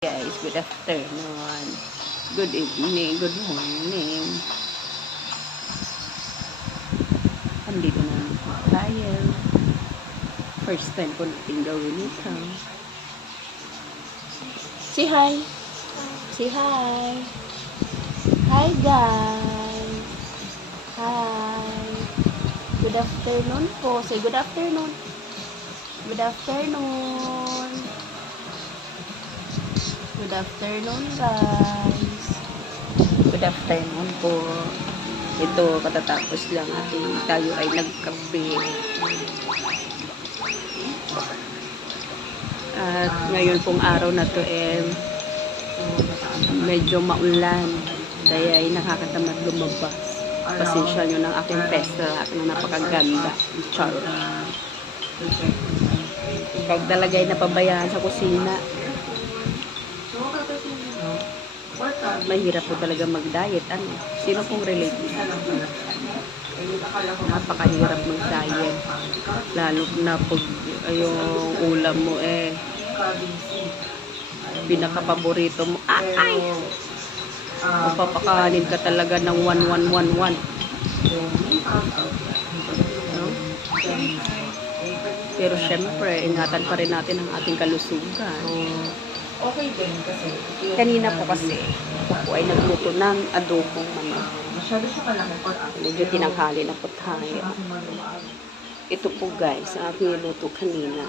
Guys, good afternoon, good evening, good morning. Andito na po tayo. First time ko natin gawin ito. Say hi. Say hi. Hi guys. Hi. Good afternoon po. Say good afternoon. Good afternoon. Good afternoon guys. Good afternoon po. Ito katatapos lang tayo ay nagkape. At ngayon pong araw na to medyo maulan. Kaya ay nakakatamad lumabas. Pasensya nyo ng aking pesta na napakaganda. Char. Pag talaga ay napabayaan sa kusina, mahirap po talaga mag-diet. Sino pong relate? Napakahirap mag-diet. Lalo na pag yung ulam mo pinaka-paborito mo. Papakanin ka talaga ng 1-1-1-1. No? Pero syempre, ingatan pa rin natin ang ating kalusugan. Okay din kasi. Kanina po kasi, ako ay nagluto ng adobong manok. Masyado siya kalaki for us. Medyo tinanghali na po tayo. Ito po guys, ang aking niluto kanina.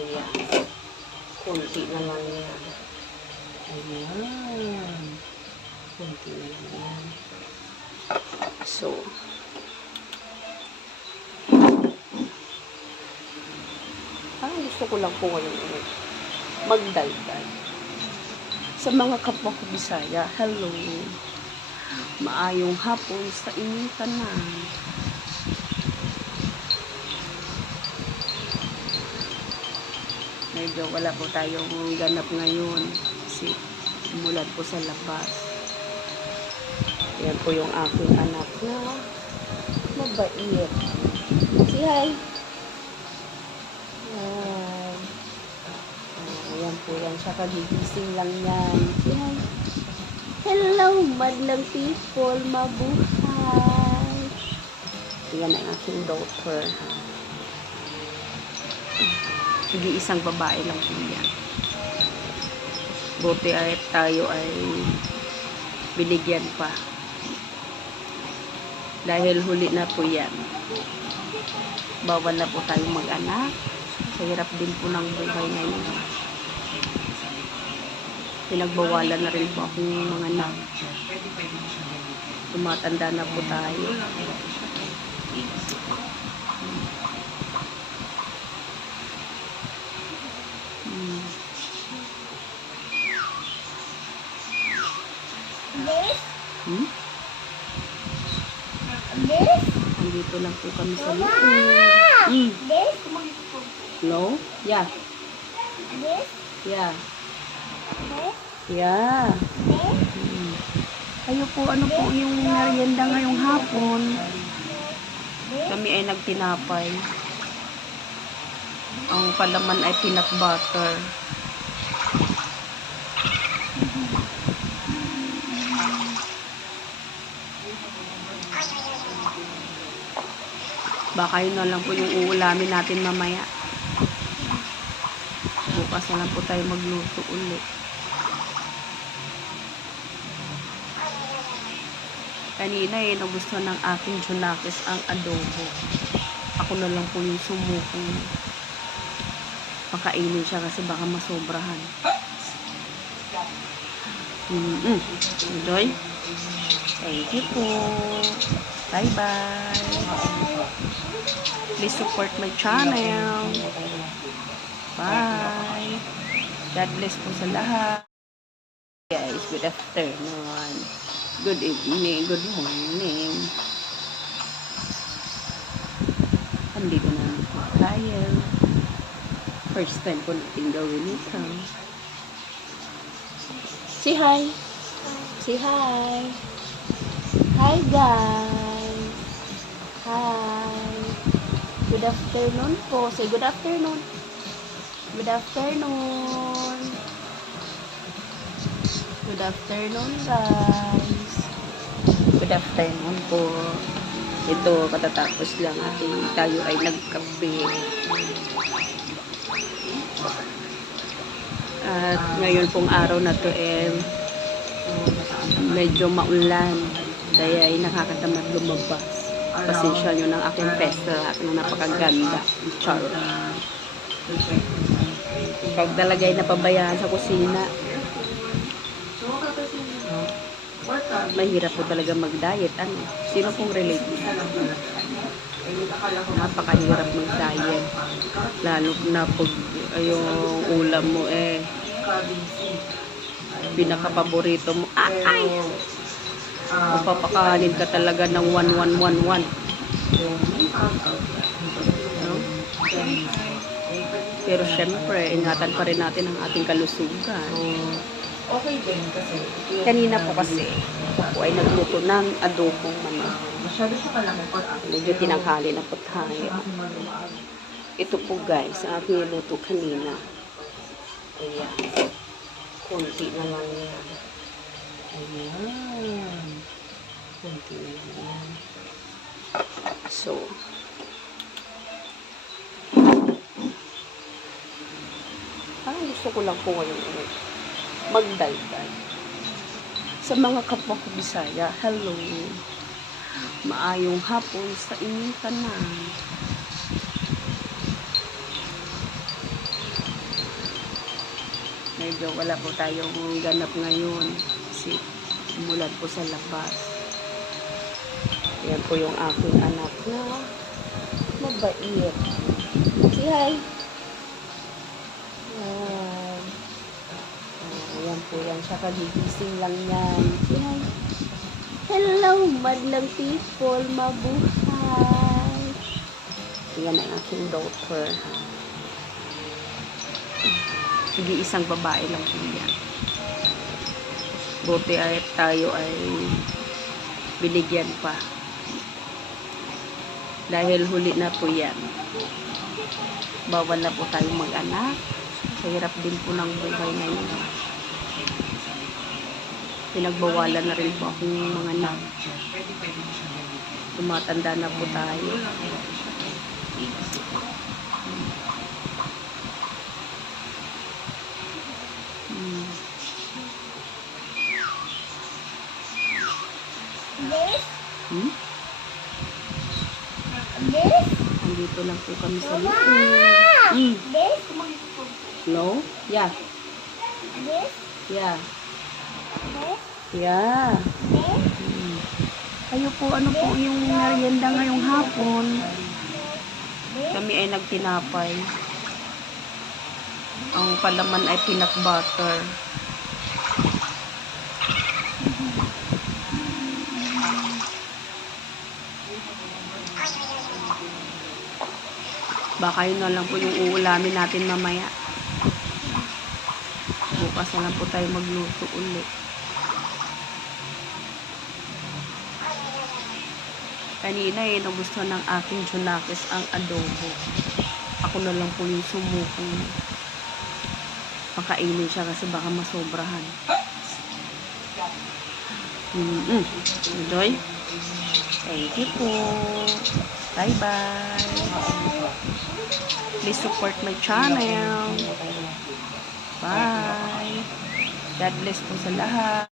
Ayan. Kunti na lang yan. Ayan. Kunti na lang yan. So, gusto ko lang po ngayon magdaldal. Sa mga kapwa ko Bisaya, hello. Maayong hapon sa inyong tanan. Medyo wala po tayong ganap ngayon kasi umulan po sa labas. Yan po yung aking anak na mabait. Say hi. Ayan po yan siya, kagigising lang yan. Yan. Hello, madlang people, mabuhay. Yan ang aking daughter. Hindi isang babae lang po yan. Buti ay tayo ay binigyan pa. Dahil huli na po yan. Bawal na po tayong mag-anak. Sa hirap din po ng buhay ngayon. Pinagbawalan na rin po akong mga anak. Tumatanda na po tayo. Andito lang po kami sa loob. No? Yeah. Yeah. Yeah. Kayo po, ano po yung merienda ngayong hapon? Kami ay nagtinapay. Ang palaman ay peanut butter. Baka yun na lang po yung uulamin natin mamaya. Bukas na lang po tayo magluto ulit. Kanina nagustuhan ng aking Junakis ang adobo. Ako na lang po yung sumukong pakainin siya kasi baka masobrahan. Enjoy. Thank you po. Bye bye. Please support my channel. Bye. God bless po sa lahat. Guys, good afternoon. Good evening, good morning. Andito na po tayo. First time ko natin gawin ito. Say hi. Say hi. Hi guys. Hi. Good afternoon po. Say good afternoon. Good afternoon. Good afternoon, guys. Good afternoon po. Ito, katatapos lang tayo ay nagkape. At ngayon pong araw na to medyo maulan. Kaya ay nakakatamad lumabas. Pasensya nyo ng aking pesta na napakaganda. Char. Pag talaga ay napabayaan sa kusina, mahirap po talaga mag-diet. Ano? Sino pong relate? Napakahirap mag-diet. Lalo na pag yung ulam mo pinaka-paborito mo. Mapapakanin ka talaga ng 1-1-1-1. No? Pero syempre, ingatan pa rin natin ang ating kalusugan. Okay din kasi. Kanina po kasi, ako ay nagluto ng adobong manok. Masyado siya malaki for us. Medyo tinanghali na po tayo. Ito po guys, ang aking niluto kanina. Ayan. Kunti na lang yan. Ayan. Kunti na lang yan. So, gusto ko lang po ngayon magdaldal. Sa mga kapwa ko Bisaya, hello. Maayong hapon sa inyong tanan. Medyo wala po tayong ganap ngayon kasi umulan po sa labas. Yan po yung aking anak na mabait. Say hi. Ayan po yan siya, kagigising lang yan. Say hi. Hello, madlang people, mabuhay. Yan ang aking daughter. Hindi isang babae lang po yan. Buti ay tayo ay binigyan pa. Dahil huli na po yan. Bawal na po tayong mag-anak. Kahirap din po ng buhay ngayon. Pinagbawalan na rin po akong mga anak. Tumatanda na po tayo. Andito lang po kami sa loob. No? Yeah. Yeah. Yeah. Kayo po, ano po yung merienda ngayong hapon? Kami ay nagtinapay. Ang palaman ay peanut butter. Baka yun na lang po yung uulamin natin mamaya. Bukas na lang po tayo magluto ulit. Kanina nagustuhan ng aking Junakis ang adobo. Ako na lang po yung sumukong pakainin siya kasi baka masobrahan. Enjoy? Thank you po. Bye-bye. Please support my channel. Bye. God bless po sa lahat.